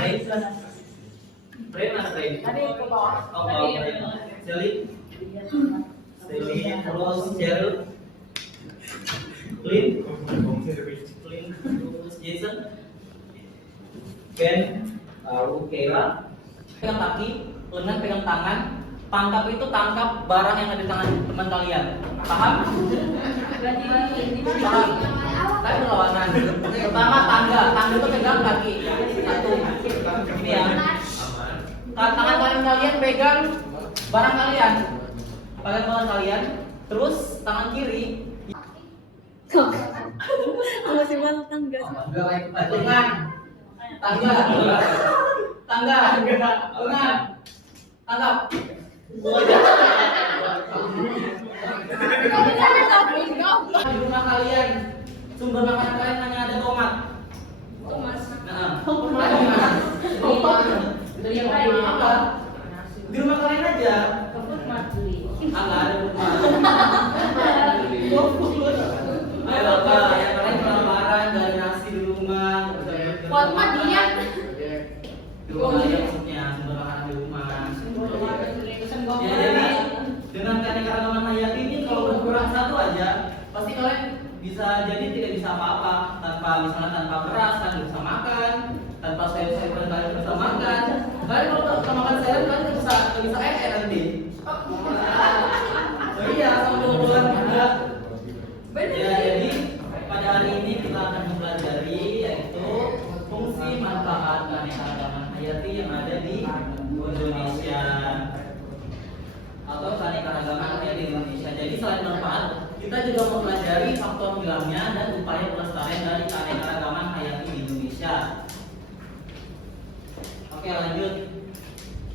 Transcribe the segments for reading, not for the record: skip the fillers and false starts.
Brain mana brain? Tadi ke bawah. Oh, brain. Selin. Terus Cheryl. Clint. Terus Jason. Ben. Lalu Kayla. Pegang kaki, lengan pegang tangan. Tangkap itu tangkap barang yang ada di tangan teman kalian. Paham? Paham? Tapi berlawanan. Pertama tangga itu pegang kaki. Satu. Ini ya. Tangan kalian pegang barang kalian. Pegang tangan kalian. Terus tangan kiri. Masih malah tangga. Lengan. Tangga. Lengan. Tangkap. Di rumah kalian sumber makanan kalian hanya ada tomat. Nah, tomat. Apa? Di rumah kalian aja. Enggak ada rumah. Ayo Bapak, yang kalian kelaparan gak ada nasi di rumah. dia. Di rumah aja maksudnya sumber makanan di rumah. Ya, jadi dengan keanekaragaman hayati ini kalau berkurang satu aja, pasti kalian bisa jadi tidak bisa apa-apa tanpa beras kalian bisa makan, tanpa sayur-sayuran kalian bisa makan. Kalian kalau tak makan sayur kalian bisa nanti. Oh iya, sama bulan juga. Ya, jadi pada hari ini kita akan mempelajari yaitu fungsi manfaat keanekaragaman hayati yang ada di Indonesia. Atau keanekaragaman hayati di Indonesia. Jadi selain manfaat, kita juga mempelajari faktor hilangnya dan upaya pelestarian dari keanekaragaman hayati di Indonesia. Oke, lanjut.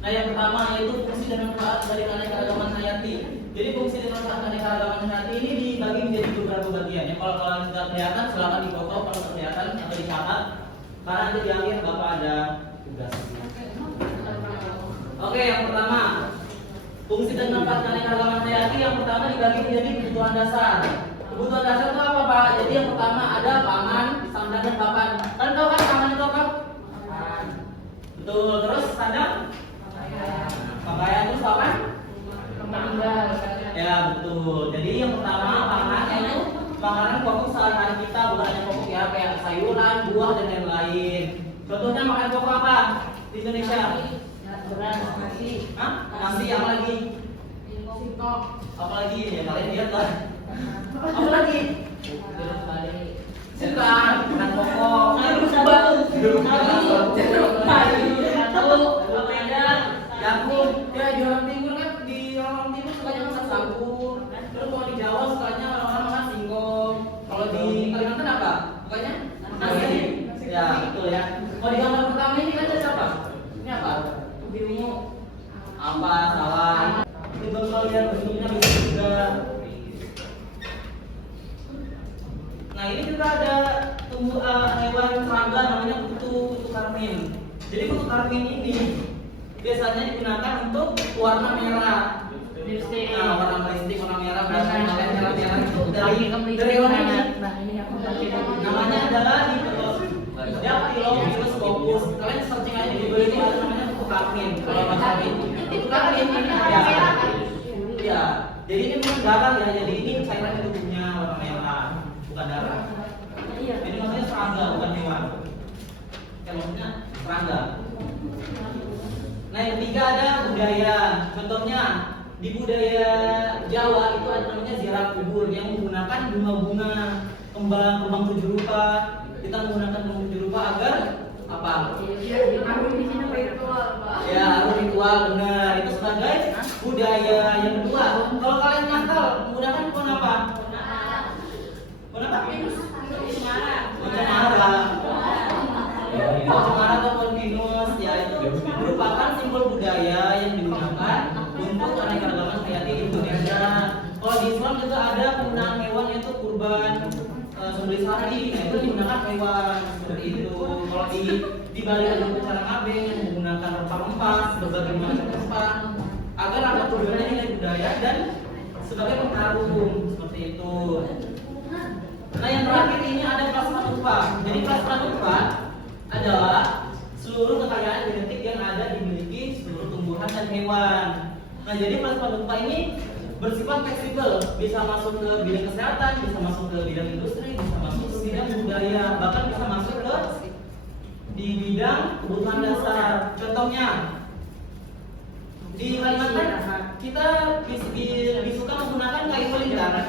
Nah, yang pertama yaitu fungsi dan manfaat dari keanekaragaman hayati. Jadi fungsi dan manfaat keanekaragaman hayati ini dibagi menjadi beberapa bagian. Yang kalau kalian sudah kelihatan, silakan dipoto kalau kelihatan atau dicatat. Karena nanti di akhir Bapak ada tugas. Oke, yang pertama. Fungsi dan manfaat keanekaragaman hayati yang pertama dibagi menjadi kebutuhan dasar. Kebutuhan dasar itu apa, Pak? Jadi yang pertama ada pangan, sandang, dan papan. Kalian tahu kan pangan itu apa? Betul. Terus sandang? Pakaian. Terus papan? Tempat tinggal. Ya, betul. Jadi yang pertama pangan itu makanan pokok sehari-hari kita, bukan hanya pokok ya, kayak sayuran, buah, dan lain-lain. Contohnya makanan pokok apa di Indonesia? Beras, nasi. Hah? Nasi apa lagi? Apa lagi? Ya kalian lihat lah. Apa lagi? Bukan, makanan pokok. Jagung. Ya di orang timur kan di orang timur sukanya makan jagung. Terus kalau di Jawa sukanya orang makan singkong. Kalau di Kalimantan apa? Sukanya nasi. Ya betul ya. Kalau di gambar pertama ini kan ada siapa? Ini apa? Ungu. Apa? Salah. Itu kalian bentuknya bisa juga. Nah ini juga ada hewan serangga namanya kutu karmin. Jadi kutu karmin ini biasanya digunakan untuk warna merah. Nah, warna lipstik warna merah, merah itu dari hewan ini. Namanya adalah Dactylorhynchus scopus. Kalian searching aja di Google ini ada namanya kutu karmin. Kalau karmin, kutu karmin ini ya. Jadi ini bukan darah ya. Jadi ini cairan di tubuhnya warna merah, bukan darah. Ini maksudnya serangga bukan hewan. Ya maksudnya serangga. Nah yang ketiga ada budaya. Contohnya di budaya Jawa itu ada namanya ziarah kubur yang menggunakan bunga-bunga, kembang tujuh rupa. Kita menggunakan kembang tujuh rupa agar apa? Ya, ritual benar. Itu sebagai budaya. Yang kedua, kalau kalian nakal menggunakan pohon apa? Pohon apa? Cemara. Cemara atau pohon pinus, ya itu merupakan simbol budaya yang digunakan untuk keanekaragaman hayati di Indonesia. Kalau di Islam juga ada penggunaan hewan yaitu kurban, sembelih sapi, nah itu digunakan hewan seperti itu. Kalau di Bali ada upacara ngabeng yang menggunakan rempah-rempah, berbagai macam rempah, agar ada tujuannya nilai budaya dan sebagai pengharum seperti itu. Nah yang terakhir ini ada kelas pradupa. Jadi kelas pradupa adalah seluruh kekayaan genetik yang ada dimiliki seluruh tumbuhan dan hewan. Nah, jadi plasma gempa ini bersifat fleksibel, bisa masuk ke bidang kesehatan, bisa masuk ke bidang industri, bisa masuk ke bidang budaya, bahkan bisa masuk ke di bidang kebutuhan dasar. Contohnya di Kalimantan kita disuka menggunakan kayu ulin kan?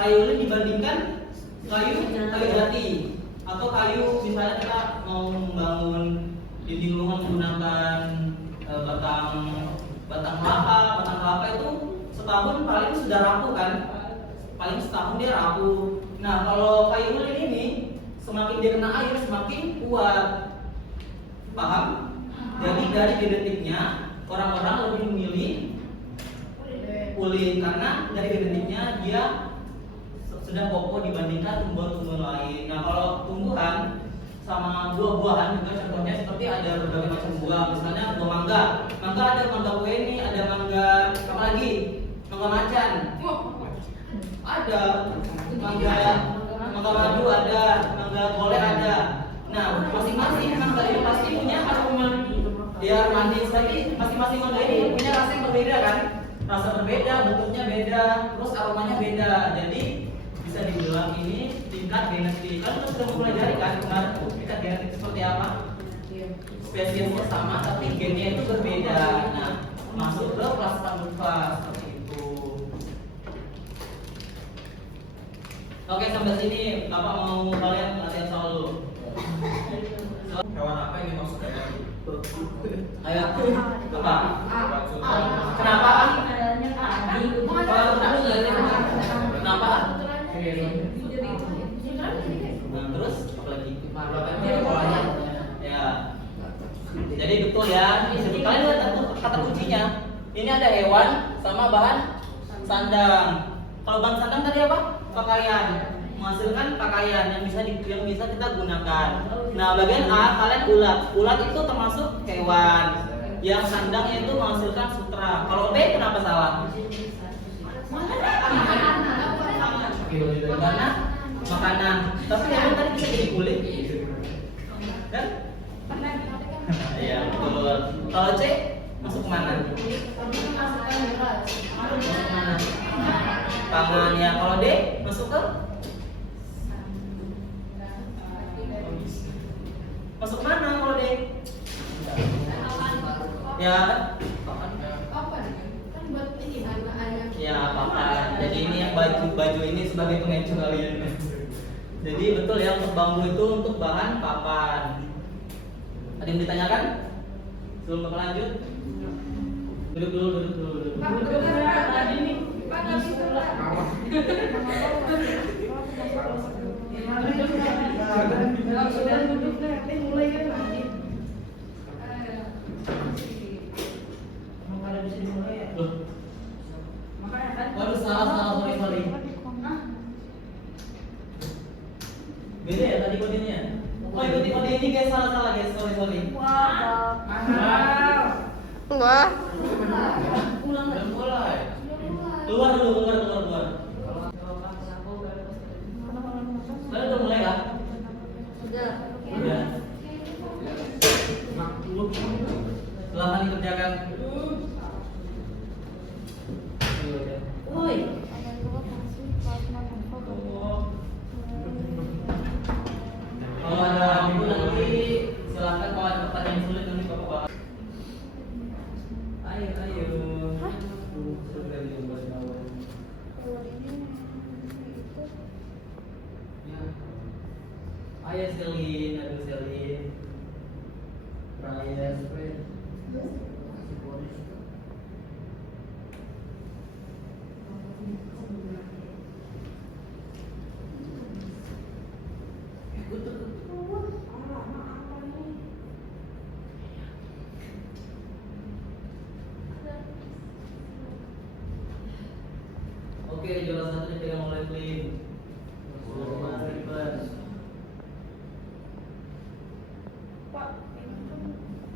Kayu ulin dibandingkan kayu jati atau kayu misalnya kita mau membangun dinding rumah menggunakan batang kelapa itu setahun paling sudah rapuh kan, paling setahun dia rapuh. Nah kalau kayu ulin ini semakin dia kena air semakin kuat, paham? Jadi dari genetiknya orang-orang lebih memilih ulin karena dari genetiknya dia sudah kokoh dibandingkan tumbuhan-tumbuhan lain. Nah kalau tumbuhan sama buah-buahan juga contohnya seperti ada berbagai macam buah, misalnya buah mangga. Mangga ada mangga kueni, ada mangga apa lagi? Mangga macan. Ada mangga madu ada, mangga golek ada. Nah, masing-masing mangga ini pasti punya aroma dia manis, tapi masing-masing mangga ini punya rasa yang berbeda kan? Rasa berbeda, bentuknya beda, terus aromanya beda. Jadi bisa dibilang ini tingkat genetik. Kan kita sudah mempelajari kan kemarin tingkat genetik seperti apa? Spesiesnya sama tapi gennya itu berbeda. Nah, masuk ke plasma gempa seperti itu. Oke, sampai sini Bapak mau kalian latihan soal dulu. Hewan apa yang dimaksud tadi? Ayo, apa? Kenapa? Kenapa? Nah, terus apa lagi? Ya. Jadi betul ya. Kalian lihat kata kuncinya. Ini ada hewan sama bahan sandang. Kalau bahan sandang tadi apa? Pakaian. Menghasilkan pakaian yang bisa kita gunakan. Nah, bagian A kalian ulat. Ulat itu termasuk hewan. Yang sandangnya itu menghasilkan sutra. Kalau B kenapa salah? Karena makanan. Tapi hewan tadi bisa jadi kulit. Kan? Iya, betul. Kalau C masuk kemana? Masuk kemana? Pangan ya. Kalau D masuk ke? Masuk mana kalau D? Ya, ya papan. Jadi ini yang baju ini sebagai pengecu kalian. Jadi betul ya untuk bambu itu untuk bahan papan. Ada yang ditanyakan? Sebelum Bapak lanjut? Duduk dulu. Waduh, salah, sorry. Beda ya tadi kodenya? Oh, ikuti kode ini guys, salah guys, sorry. Wah. Ulang mulai. Keluar dulu, keluar. Kalian udah mulai kah? Udah. Silahkan dikerjakan. Woi. Kalau ada buku nanti silahkan, kalau ada pertanyaan yang sulit nanti Bapak bahas. Ayo. Ayo Selin, Brian, Oke, juara satu dipegang oleh Flynn.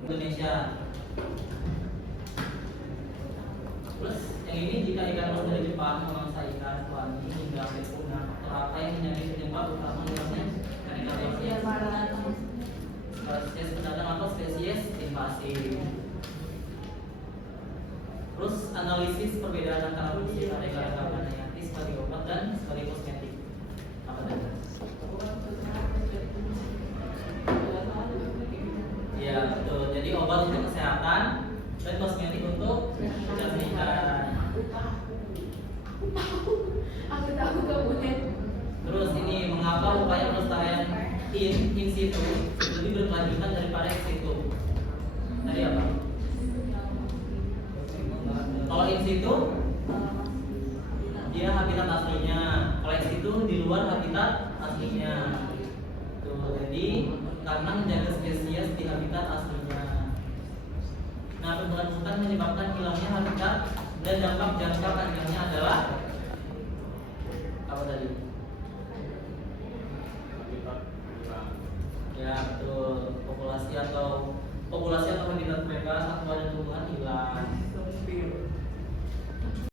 Indonesia. Plus yang ini jika ikan laut dari Jepang memangsa ikan wani hingga hampir punah, terapai yang menjadi penyebab utama hilangnya ikan Indonesia. Spesies pedagang atau spesies invasif. Terus analisis perbedaan antara fungsi radikal negatif sebagai obat dan sebagai kosmetik. Apa tadi? Ya betul. Jadi obat untuk kesehatan dan kosmetik untuk kecantikan. Aku tahu kamu net. Terus ini mengapa upaya pelestarian in situ lebih berkelanjutan daripada ex situ? Tadi apa? Kalau in situ dia habitat aslinya, kalau ex situ di luar habitat aslinya. Tuh, jadi karena menjaga spesies di habitat aslinya. Nah, pembukaan hutan menyebabkan hilangnya habitat dan dampak jangka panjangnya adalah apa tadi? Ya betul, populasi